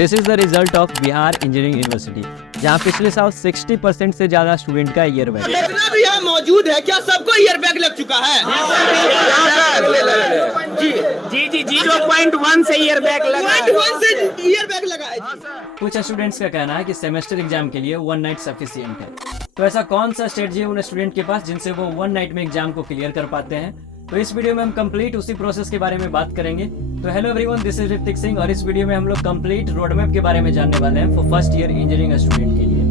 This is the result of Bihar engineering university, जहाँ पिछले साल 60% से ज्यादा स्टूडेंट का ईयर बैग। जितना भी यहाँ मौजूद है, क्या सबको ईयर बैग लग चुका है? जी 0.1 से ईयर बैग लगा है। 0.1 से ईयर बैग लगा है। कुछ स्टूडेंट्स का कहना है कि सेमेस्टर एग्जाम के लिए 1 नाइट सफिशिएंट है। तो ऐसा कौन सा स्ट्रेटजी है उन स्टूडेंट के पास जिनसे वो 1 नाइट में एग्जाम को क्लियर कर पाते हैं? तो इस वीडियो में हम कंप्लीट उसी प्रोसेस के बारे में बात करेंगे। तो hello everyone, this is Hrithik Singh और इस वीडियो में हम लोग कंप्लीट रोड मैप के बारे में जानने वाले हैं for first year engineering student के लिए।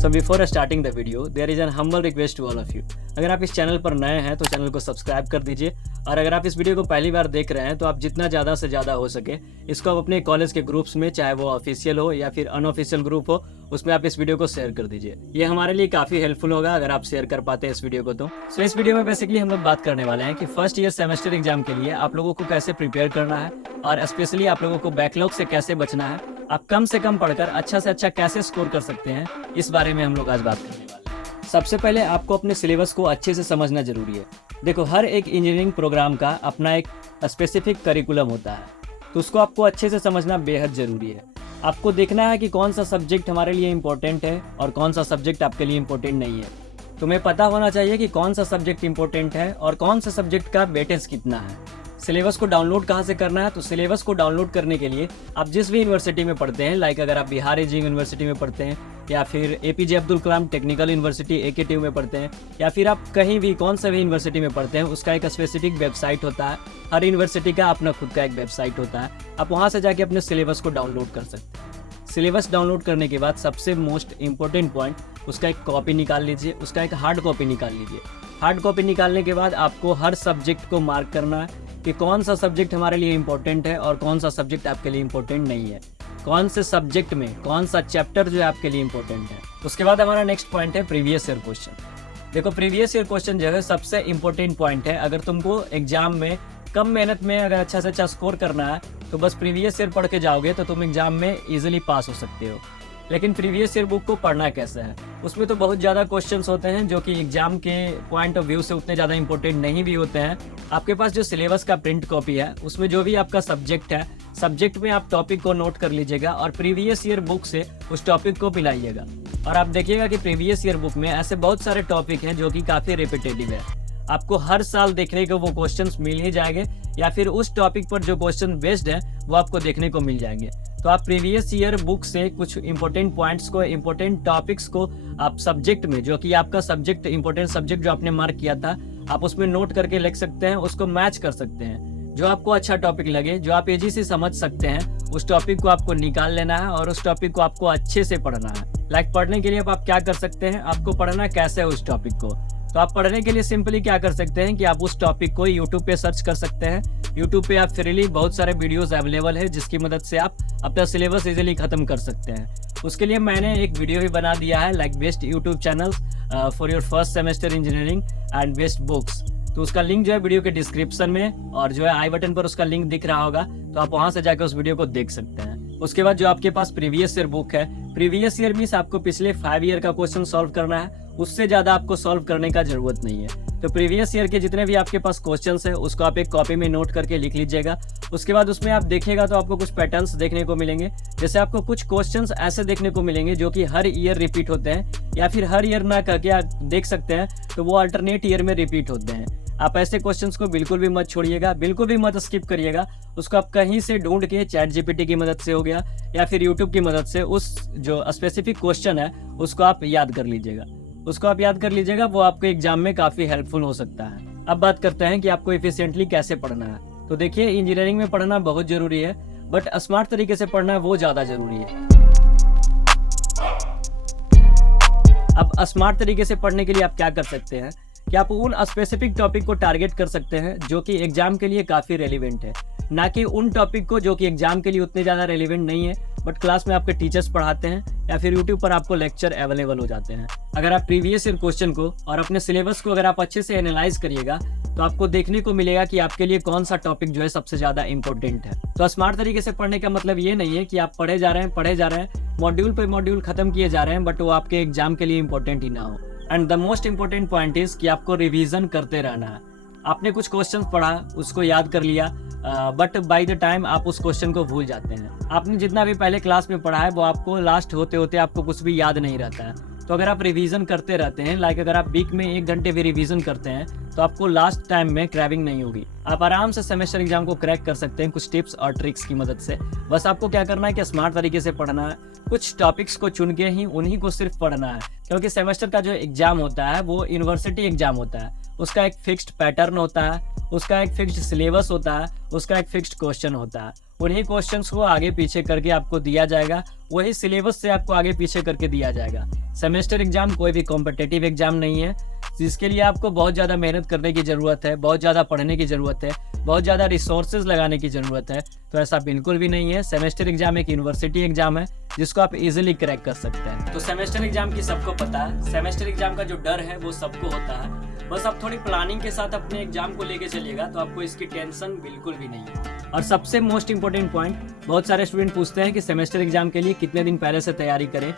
So before starting the video, there is an humble request to all of you. अगर आप इस चैनल पर नए हैं तो चैनल को सब्सक्राइब कर दीजिए, और अगर आप इस वीडियो को पहली बार देख रहे हैं तो आप जितना ज़्यादा से ज़्यादा हो सके इसको आप अपने कॉलेज के ग्रुप्स में, चाहे वो ऑफिशियल हो या फिर अनऑफिशियल ग्रुप हो, उसमें आप इस वीडियो को शेयर कर दीजिए। ये हमारे लिए काफ़ी हेल्पफुल होगा अगर आप शेयर कर पाते हैं इस वीडियो को। तो इस वीडियो में बेसिकली हम लोग बात करने वाले हैं कि फर्स्ट ईयर सेमेस्टर एग्जाम के लिए आप लोगों को कैसे प्रिपेयर करना है, और स्पेशली आप लोगों को बैकलॉग से कैसे बचना है, आप कम से कम पढ़कर अच्छा से अच्छा कैसे स्कोर कर सकते हैं, इस बारे में हम लोग आज बात करने वाले हैं। सबसे पहले आपको अपने सिलेबस को अच्छे से समझना जरूरी है। देखो, हर एक इंजीनियरिंग प्रोग्राम का अपना एक स्पेसिफिक करिकुलम होता है, तो उसको आपको अच्छे से समझना बेहद ज़रूरी है। आपको देखना है कि कौन सा सब्जेक्ट हमारे लिए इम्पोर्टेंट है और कौन सा सब्जेक्ट आपके लिए इम्पोर्टेंट नहीं है। तुम्हें पता होना चाहिए कि कौन सा सब्जेक्ट इम्पोर्टेंट है और कौन सा सब्जेक्ट का वेटेज कितना है। सिलेबस को डाउनलोड कहाँ से करना है? तो सिलेबस को डाउनलोड करने के लिए आप जिस भी यूनिवर्सिटी में पढ़ते हैं, लाइक अगर आप बिहार इंजीनियरिंग यूनिवर्सिटी में पढ़ते हैं या फिर APJ Abdul Kalam technical university AKTU में पढ़ते हैं, या फिर आप कहीं भी कौन सा भी यूनिवर्सिटी में पढ़ते हैं, उसका एक स्पेसिफिक वेबसाइट होता है। हर यूनिवर्सिटी का अपना खुद का एक वेबसाइट होता है, आप वहाँ से जाके अपने सिलेबस को डाउनलोड कर सकते हैं। सिलेबस डाउनलोड करने के बाद सबसे मोस्ट इम्पोर्टेंट पॉइंट, उसका एक कॉपी निकाल लीजिए, उसका एक हार्ड कॉपी निकाल लीजिए। हार्ड कॉपी निकालने के बाद आपको हर सब्जेक्ट को मार्क करना है कि कौन सा सब्जेक्ट हमारे लिए इम्पोर्टेंट है और कौन सा सब्जेक्ट आपके लिए इम्पोर्टेंट नहीं है, कौन से सब्जेक्ट में कौन सा चैप्टर जो है आपके लिए इम्पोर्टेंट है। उसके बाद हमारा नेक्स्ट पॉइंट है प्रीवियस ईयर क्वेश्चन। देखो, प्रीवियस ईयर क्वेश्चन जो है सबसे इम्पोर्टेंट पॉइंट है। अगर तुमको एग्जाम में कम मेहनत में अगर अच्छा से अच्छा स्कोर करना है तो बस प्रीवियस ईयर पढ़ के जाओगे तो तुम एग्जाम में इजीली पास हो सकते हो। लेकिन प्रीवियस ईयर बुक को पढ़ना कैसे है? उसमें तो बहुत ज़्यादा क्वेश्चंस होते हैं जो कि एग्जाम के पॉइंट ऑफ व्यू से उतने ज़्यादा इंपॉर्टेंट नहीं भी होते हैं। आपके पास जो सिलेबस का प्रिंट कॉपी है उसमें जो भी आपका सब्जेक्ट है, सब्जेक्ट में आप टॉपिक को नोट कर लीजिएगा और प्रीवियस ईयर बुक से उस टॉपिक को मिलाइएगा। और आप देखिएगा कि प्रीवियस ईयर बुक में ऐसे बहुत सारे टॉपिक हैं जो कि काफ़ी रिपीटेटिव है। आपको हर साल देखने को वो क्वेश्चंस मिल ही जाएंगे, या फिर उस टॉपिक पर जो क्वेश्चन बेस्ड है वो आपको देखने को मिल जाएंगे। तो आप प्रीवियस ईयर बुक से कुछ इंपॉर्टेंट पॉइंट्स को, इंपॉर्टेंट टॉपिक्स को आप सब्जेक्ट में, जो कि आपका सब्जेक्ट इंपॉर्टेंट सब्जेक्ट जो आपने मार्क किया था, आप उसमें नोट करके लिख सकते हैं, उसको मैच कर सकते हैं। जो आपको अच्छा टॉपिक लगे, जो आप इजी से समझ सकते हैं, उस टॉपिक को आपको निकाल लेना है और उस टॉपिक को आपको अच्छे से पढ़ना है। लाइक पढ़ने के लिए आप क्या कर सकते हैं, आपको पढ़ना कैसे है उस टॉपिक को। तो आप पढ़ने के लिए सिंपली क्या कर सकते हैं कि आप उस टॉपिक को यूट्यूब पे सर्च कर सकते हैं। यूट्यूब पे आप फ्रीली बहुत सारे वीडियोस अवेलेबल है जिसकी मदद से आप अपना सिलेबस इजीली खत्म कर सकते हैं। उसके लिए मैंने एक वीडियो भी बना दिया है, like best YouTube channel for your first semester engineering and best books. तो उसका लिंक जो है वीडियो के डिस्क्रिप्शन में, और जो है आई बटन पर उसका लिंक दिख रहा होगा, तो आप वहां से जाकर उस वीडियो को देख सकते हैं। उसके बाद जो आपके पास प्रीवियस ईयर बुक है, प्रीवियस ईयर मीन्स आपको पिछले 5 ईयर का क्वेश्चन सॉल्व करना है, उससे ज़्यादा आपको सॉल्व करने का जरूरत नहीं है। तो प्रीवियस ईयर के जितने भी आपके पास क्वेश्चंस है उसको आप एक कॉपी में नोट करके लिख लीजिएगा। उसके बाद उसमें आप देखिएगा तो आपको कुछ पैटर्न्स देखने को मिलेंगे। जैसे आपको कुछ क्वेश्चंस ऐसे देखने को मिलेंगे जो कि हर ईयर रिपीट होते हैं, या फिर हर ईयर ना करके आप देख सकते हैं तो वो अल्टरनेट ईयर में रिपीट होते हैं। आप ऐसे क्वेश्चंस को बिल्कुल भी मत छोड़िएगा, बिल्कुल भी मत स्किप करिएगा। उसको आप कहीं से ढूंढ के, चैट जीपीटी की मदद से हो गया या फिर यूट्यूब की मदद से, उस जो स्पेसिफिक क्वेश्चन है उसको आप याद कर लीजिएगा। उसको आप याद कर लीजिएगा, वो आपको एग्जाम में काफ़ी हेल्पफुल हो सकता है। अब बात करते हैं कि आपको एफिशिएंटली कैसे पढ़ना है। तो देखिए, इंजीनियरिंग में पढ़ना बहुत ज़रूरी है, बट स्मार्ट तरीके से पढ़ना वो ज़्यादा ज़रूरी है। अब स्मार्ट तरीके से पढ़ने के लिए आप क्या कर सकते हैं कि आप उन स्पेसिफिक टॉपिक को टारगेट कर सकते हैं जो कि एग्जाम के लिए काफ़ी रेलिवेंट है, ना कि उन टॉपिक को जो कि एग्जाम के लिए उतने ज़्यादा रेलिवेंट नहीं है बट क्लास में आपके टीचर्स पढ़ाते हैं या फिर यूट्यूब पर आपको लेक्चर अवेलेबल हो जाते हैं। अगर आप प्रीवियस ईयर क्वेश्चन को और अपने सिलेबस को अगर आप अच्छे से एनालाइज करिएगा तो आपको देखने को मिलेगा कि आपके लिए कौन सा टॉपिक जो है सबसे ज़्यादा इंपॉर्टेंट है। तो स्मार्ट तरीके से पढ़ने का मतलब ये नहीं है कि आप पढ़े जा रहे हैं, मॉड्यूल पे मॉड्यूल खत्म किए जा रहे हैं, बट वो आपके एग्जाम के लिए इंपॉर्टेंट ही ना हो। And the most important point is कि आपको रिवीजन करते रहना है। आपने कुछ क्वेश्चन पढ़ा, उसको याद कर लिया, बट बाय द टाइम आप उस क्वेश्चन को भूल जाते हैं। आपने जितना भी पहले क्लास में पढ़ा है वो आपको लास्ट होते होते आपको कुछ भी याद नहीं रहता है। तो अगर आप रिवीजन करते रहते हैं, लाइक अगर आप वीक में 1 घंटे भी रिवीजन करते हैं, तो आपको लास्ट टाइम में क्रैबिंग नहीं होगी। आप आराम से सेमेस्टर एग्जाम को क्रैक कर सकते हैं कुछ टिप्स और ट्रिक्स की मदद से। बस आपको क्या करना है कि स्मार्ट तरीके से पढ़ना है, कुछ टॉपिक्स को चुन के ही उन्हीं को सिर्फ पढ़ना है, क्योंकि सेमेस्टर का जो एग्जाम होता है वो यूनिवर्सिटी एग्जाम होता है। उसका एक फिक्स्ड पैटर्न होता है, उसका एक फिक्स्ड सिलेबस होता है, उसका एक फिक्स्ड क्वेश्चन होता है। उन्हीं क्वेश्चंस को आगे पीछे करके आपको दिया जाएगा, वही सिलेबस से आपको आगे पीछे करके दिया जाएगा। सेमेस्टर एग्जाम कोई भी कॉम्पिटिटिव एग्जाम नहीं है जिसके लिए आपको बहुत ज़्यादा मेहनत करने की ज़रूरत है, बहुत ज़्यादा पढ़ने की ज़रूरत है, बहुत ज़्यादा रिसोर्सेज लगाने की ज़रूरत है। तो ऐसा बिल्कुल भी नहीं है। सेमेस्टर एग्जाम एक यूनिवर्सिटी एग्जाम है जिसको आप इजीली क्रैक कर सकते हैं। तो सेमेस्टर एग्जाम की सबको पता है, सेमेस्टर एग्जाम का जो डर है वो सबको होता है। बस आप थोड़ी प्लानिंग के साथ अपने एग्जाम को लेके चलिएगा तो आपको इसकी टेंशन बिल्कुल भी नहीं है। और सबसे मोस्ट इंपॉर्टेंट पॉइंट, बहुत सारे स्टूडेंट पूछते हैं कि सेमेस्टर एग्जाम के लिए कितने दिन पहले से तैयारी करें,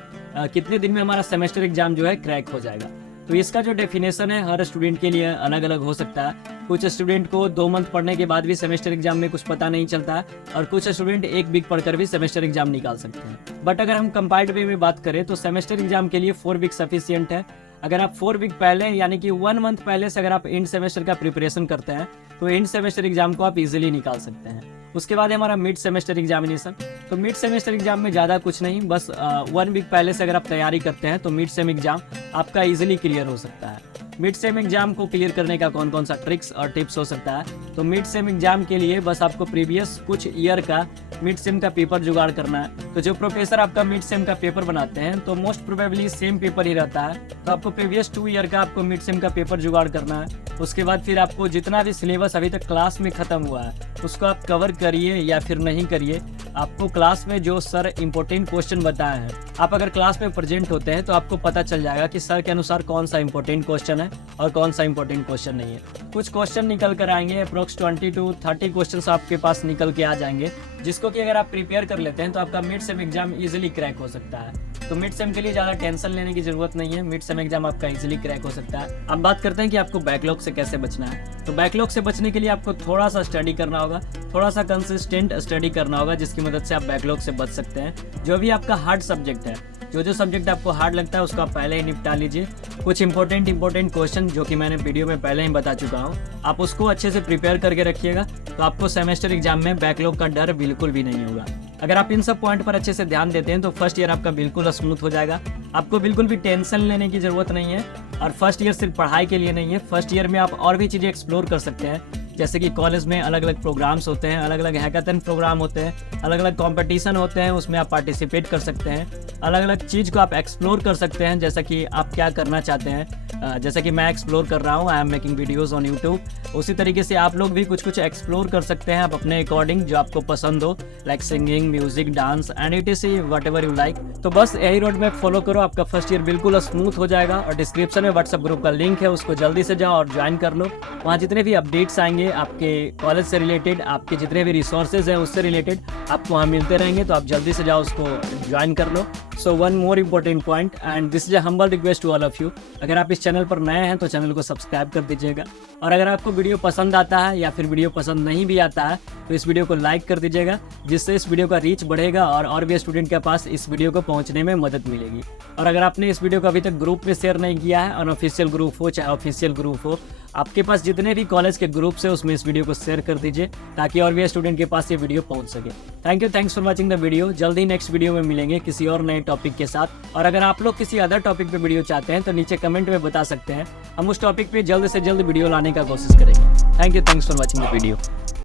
कितने दिन में हमारा सेमेस्टर एग्जाम जो है क्रैक हो जाएगा। तो इसका जो डेफिनेशन है हर स्टूडेंट के लिए अलग अलग हो सकता है। कुछ स्टूडेंट को 2 मंथ पढ़ने के बाद भी सेमेस्टर एग्जाम में कुछ पता नहीं चलता है, और कुछ स्टूडेंट 1 वीक पढ़कर भी सेमेस्टर एग्जाम निकाल सकते हैं। बट अगर हम कंपाइल्ड वे में बात करें तो सेमेस्टर एग्जाम के लिए 4 वीक सफिशिएंट है। अगर आप 4 वीक पहले यानी कि 1 मंथ पहले से अगर आप एंड सेमेस्टर का प्रिपरेशन करते हैं तो एंड सेमेस्टर एग्जाम को आप इजीली निकाल सकते हैं। उसके बाद है हमारा मिड सेमेस्टर एग्जामिनेशन। तो मिड सेमेस्टर एग्जाम में ज़्यादा कुछ नहीं, बस 1 वीक पहले से अगर आप तैयारी करते हैं तो मिड सेम एग्जाम आपका इजीली क्लियर हो सकता है। मिड सेम एग्जाम को क्लियर करने का कौन कौन सा ट्रिक्स और टिप्स हो सकता है, तो मिड सेम एग्जाम के लिए बस आपको प्रीवियस कुछ ईयर का मिड सेम का पेपर जुगाड़ करना है। तो जो प्रोफेसर आपका मिड सेम का पेपर बनाते हैं तो मोस्ट प्रोबेबली सेम पेपर ही रहता है, तो आपको प्रीवियस 2 ईयर का आपको मिड सेम का पेपर जुगाड़ करना है। उसके बाद फिर आपको जितना भी सिलेबस अभी तक क्लास में ख़त्म हुआ है उसको आप कवर करिए या फिर नहीं करिए। आपको क्लास में जो सर इंपॉर्टेंट क्वेश्चन बताए हैं, आप अगर क्लास में प्रेजेंट होते हैं तो आपको पता चल जाएगा कि सर के अनुसार कौन सा इंपॉर्टेंट क्वेश्चन है और कौन सा इंपॉर्टेंट क्वेश्चन नहीं है। कुछ क्वेश्चन निकल कर आएंगे, अप्रोक्स 20 to 30 क्वेश्चन आपके पास निकल के आ जाएंगे, जिसको कि अगर आप प्रिपेयर कर लेते हैं तो आपका mid sem exam easily crack हो सकता है। तो मिड सेम के लिए ज़्यादा टेंशन लेने की जरूरत नहीं है, मिड सेम एग्जाम आपका इजीली क्रैक हो सकता है। अब बात करते हैं कि आपको बैकलॉग से कैसे बचना है। तो बैकलॉग से बचने के लिए आपको थोड़ा सा स्टडी करना होगा, थोड़ा सा कंसिस्टेंट स्टडी करना होगा, जिसकी मदद से आप बैकलॉग से बच सकते हैं। जो भी आपका हार्ड सब्जेक्ट है, जो सब्जेक्ट आपको हार्ड लगता है उसको आप पहले ही निपटा लीजिए। कुछ इंपॉर्टेंट क्वेश्चन जो कि मैंने वीडियो में पहले ही बता चुका हूँ, आप उसको अच्छे से प्रिपेयर करके रखिएगा, तो आपको सेमेस्टर एग्जाम में बैकलॉग का डर बिल्कुल भी नहीं होगा। अगर आप इन सब पॉइंट पर अच्छे से ध्यान देते हैं तो फर्स्ट ईयर आपका बिल्कुल स्मूथ हो जाएगा। आपको बिल्कुल भी टेंशन लेने की ज़रूरत नहीं है। और फर्स्ट ईयर सिर्फ पढ़ाई के लिए नहीं है, फर्स्ट ईयर में आप और भी चीज़ें एक्सप्लोर कर सकते हैं। जैसे कि कॉलेज में अलग अलग प्रोग्राम्स होते हैं, अलग अलग हैकाथन प्रोग्राम होते हैं, अलग अलग कंपटीशन होते हैं, उसमें आप पार्टिसिपेट कर सकते हैं। अलग अलग चीज़ को आप एक्सप्लोर कर सकते हैं, जैसा कि आप क्या करना चाहते हैं। जैसा कि मैं एक्सप्लोर कर रहा हूँ, I am making videos on YouTube, उसी तरीके से आप लोग भी कुछ एक्सप्लोर कर सकते हैं आप अपने अकॉर्डिंग, जो आपको पसंद हो, like singing, music, dance and etc whatever you like. तो बस यही रोड मैप फॉलो करो, आपका फर्स्ट ईयर बिल्कुल स्मूथ हो जाएगा। और डिस्क्रिप्शन में व्हाट्सएप ग्रुप का लिंक है, उसको जल्दी से जाओ और ज्वाइन कर लो। वहाँ जितने भी अपडेट्स आएंगे आपके कॉलेज से रिलेटेड, आपके जितने भी रिसोर्सेज हैं उससे रिलेटेड आपको वहाँ मिलते रहेंगे, तो आप जल्दी से जाओ उसको ज्वाइन कर लो। So one more important point, and this is a humble request to all of you, अगर आप इस चैनल पर नए हैं तो चैनल को सब्सक्राइब कर दीजिएगा। और अगर आपको वीडियो पसंद आता है या फिर वीडियो पसंद नहीं भी आता है तो इस वीडियो को लाइक कर दीजिएगा, जिससे इस वीडियो का रीच बढ़ेगा और भी स्टूडेंट के पास इस वीडियो को पहुंचने में मदद मिलेगी। और अगर आपने इस वीडियो को अभी तक ग्रुप में शेयर नहीं किया है, अनऑफिशियल ग्रुप हो चाहे ऑफिशियल ग्रुप हो, आपके पास जितने भी कॉलेज के ग्रुप्स है उसमें इस वीडियो को शेयर कर दीजिए, ताकि और भी स्टूडेंट के पास ये वीडियो पहुंच सके। Thanks for watching the video. जल्द ही नेक्स्ट वीडियो में मिलेंगे किसी और नए टॉपिक के साथ। और अगर आप लोग किसी अदर टॉपिक पे वीडियो चाहते हैं तो नीचे कमेंट में बता सकते हैं, हम उस टॉपिक पे जल्द से जल्द वीडियो लाने का कोशिश करेंगे। Thanks for watching the video.